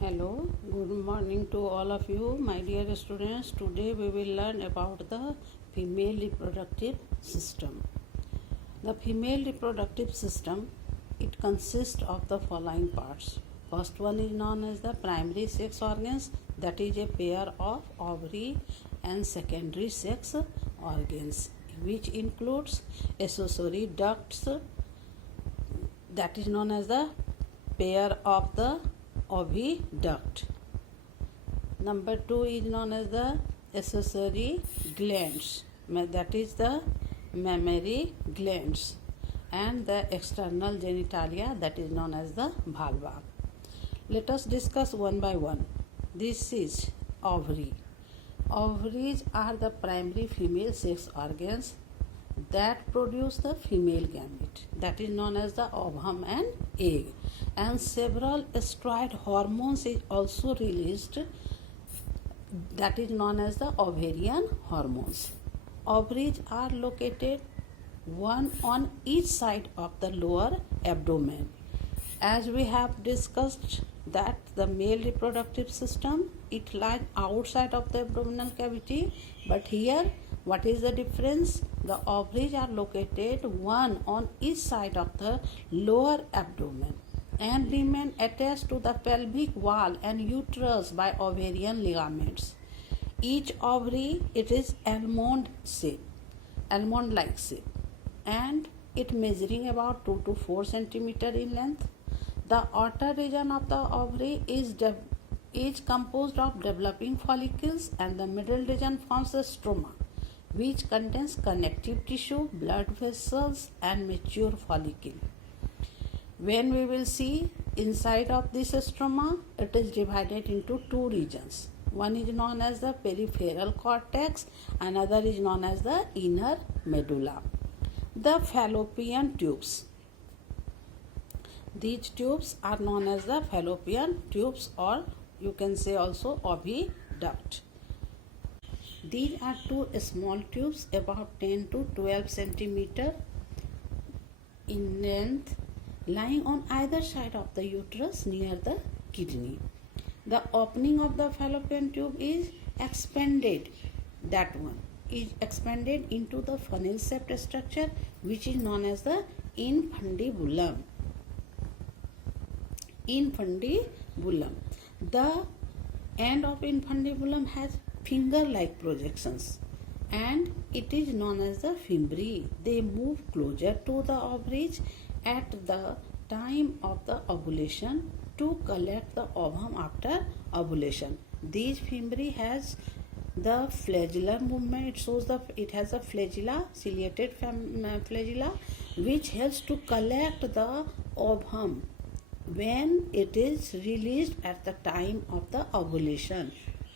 Hello, good morning to all of you, my dear students. Today we will learn about the female reproductive system. The female reproductive system, it consists of the following parts. First one is known as the primary sex organs, that is a pair of ovary and secondary sex organs, which includes accessory ducts, that is known as the pair of the oviduct. Number 2 is known as the accessory glands, that is the mammary glands, and the external genitalia, that is known as the vulva. Let us discuss one by one. This is ovary. Ovaries are the primary female sex organs that produce the female gamete, that is known as the ovum and egg, and several steroid hormones is also released, that is known as the ovarian hormones. Ovaries are located one on each side of the lower abdomen. As we have discussed that the male reproductive system, it lies outside of the abdominal cavity, but here what is the difference? The ovaries are located one on each side of the lower abdomen and remain attached to the pelvic wall and uterus by ovarian ligaments. Each ovary, it is almond like shape, and it measuring about 2 to 4 centimeter in length. The outer region of the ovary is composed of developing follicles, and the middle region forms the stroma, which contains connective tissue, blood vessels, and mature follicle. When we will see inside of this stroma, it is divided into two regions. One is known as the peripheral cortex, another is known as the inner medulla. The fallopian tubes. These tubes are known as the fallopian tubes, or you can say also oviduct. These are two small tubes about 10 to 12 centimeter in length, lying on either side of the uterus near the kidney. The opening of the fallopian tube is expanded. That one is expanded into the funnel-shaped structure, which is known as the infundibulum. The end of infundibulum has finger-like projections, and it is known as the fimbriae. They move closer to the ovaries at the time of the ovulation to collect the ovum after ovulation. These fimbriae has the flagellar movement. It shows it has a flagella, ciliated flagella, which helps to collect the ovum when it is released at the time of the ovulation.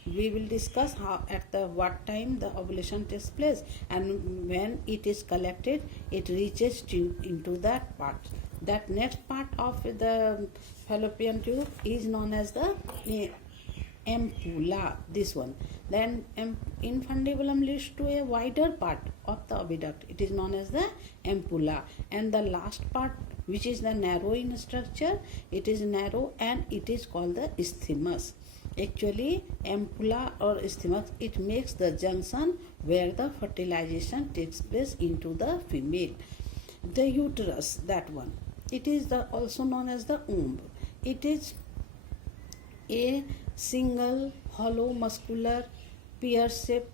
We will discuss what time the ovulation takes place, and when it is collected, it reaches into that part. That next part of the fallopian tube is known as the ampulla. This one. Then infundibulum leads to a wider part of the oviduct. It is known as the ampulla, and the last part, which is the narrow in structure, it is narrow and it is called the isthmus. Actually, ampulla or isthmus, it makes the junction where the fertilization takes place into the female. The uterus, that one, it is also known as the womb. It is a single hollow muscular pear-shaped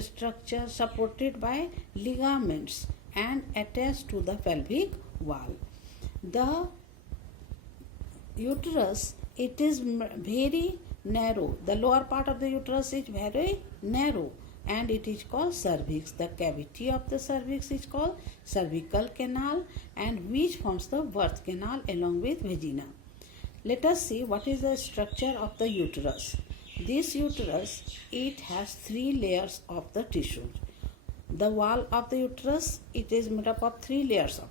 structure supported by ligaments and attached to the pelvic wall. The uterus, it is very narrow. The lower part of the uterus is very narrow, and it is called cervix. The cavity of the cervix is called cervical canal, and which forms the birth canal along with vagina. Let us see what is the structure of the uterus. This uterus, it has 3 layers of the tissue. The wall of the uterus, it is made up of 3 layers of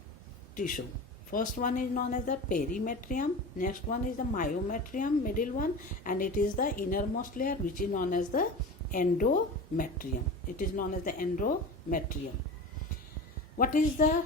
tissue. First one is known as the perimetrium, next one is the myometrium, middle one, and it is the innermost layer, which is known as the endometrium. It is known as the endometrium. What is the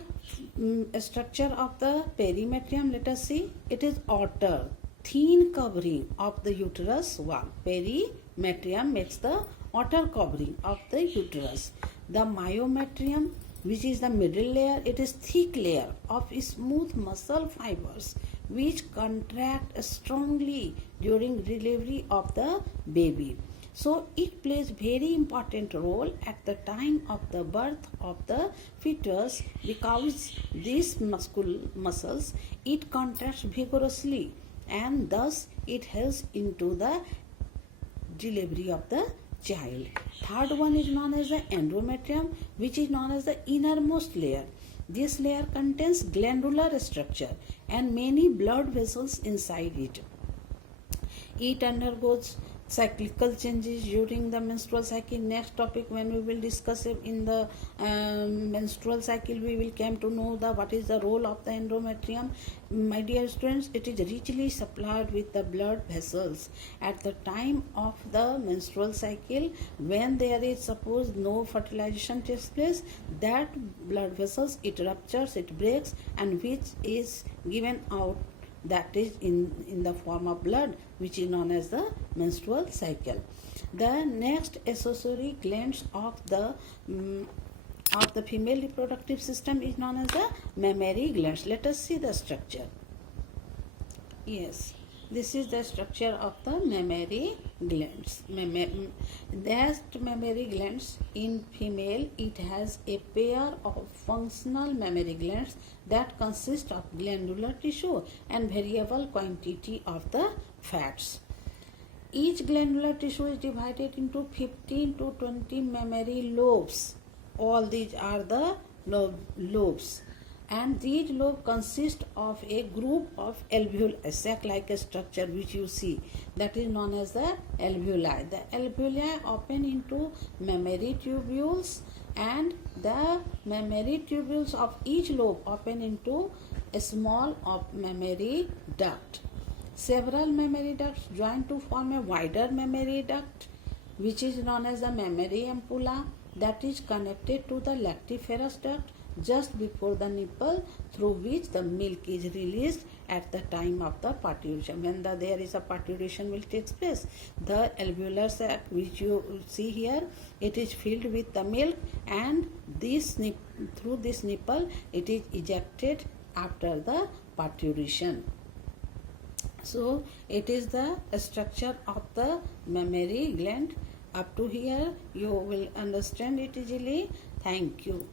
structure of the perimetrium? Let us see. It is outer. thin covering of the uterus wall. Perimetrium makes the outer covering of the uterus. The myometrium, which is the middle layer, it is thick layer of smooth muscle fibers which contract strongly during delivery of the baby. So it plays very important role at the time of the birth of the fetus because these muscles it contracts vigorously and thus it helps into the delivery of the child. Third one is known as the endometrium, which is known as the innermost layer. This layer contains glandular structure and many blood vessels inside it. It undergoes cyclical changes during the menstrual cycle. Next topic when we will discuss it in the menstrual cycle, we will come to know the what is the role of the endometrium. My dear students, it is richly supplied with the blood vessels at the time of the menstrual cycle. When there is suppose no fertilization takes place, that blood vessels it ruptures, it breaks, and which is given out, that is in the form of blood, which is known as the menstrual cycle. The next accessory glands of the female reproductive system is known as the mammary glands. Let us see the structure. Yes, this is the structure of the mammary glands. That mammary glands in female, it has a pair of functional mammary glands that consist of glandular tissue and variable quantity of the fats. Each glandular tissue is divided into 15 to 20 mammary lobes. All these are the lobes. And these lobes consist of a group of alveoli, sac-like structure which you see, that is known as the alveoli. The alveoli open into mammary tubules, and the mammary tubules of each lobe open into a small mammary duct. Several mammary ducts join to form a wider mammary duct, which is known as the mammary ampulla, that is connected to the lactiferous duct just before the nipple, through which the milk is released at the time of the parturition. When there is a parturition will take place, the alveolar sac which you see here, it is filled with the milk, and through this nipple it is ejected after the parturition. So it is the structure of the mammary gland. Up to here you will understand it easily. Thank you.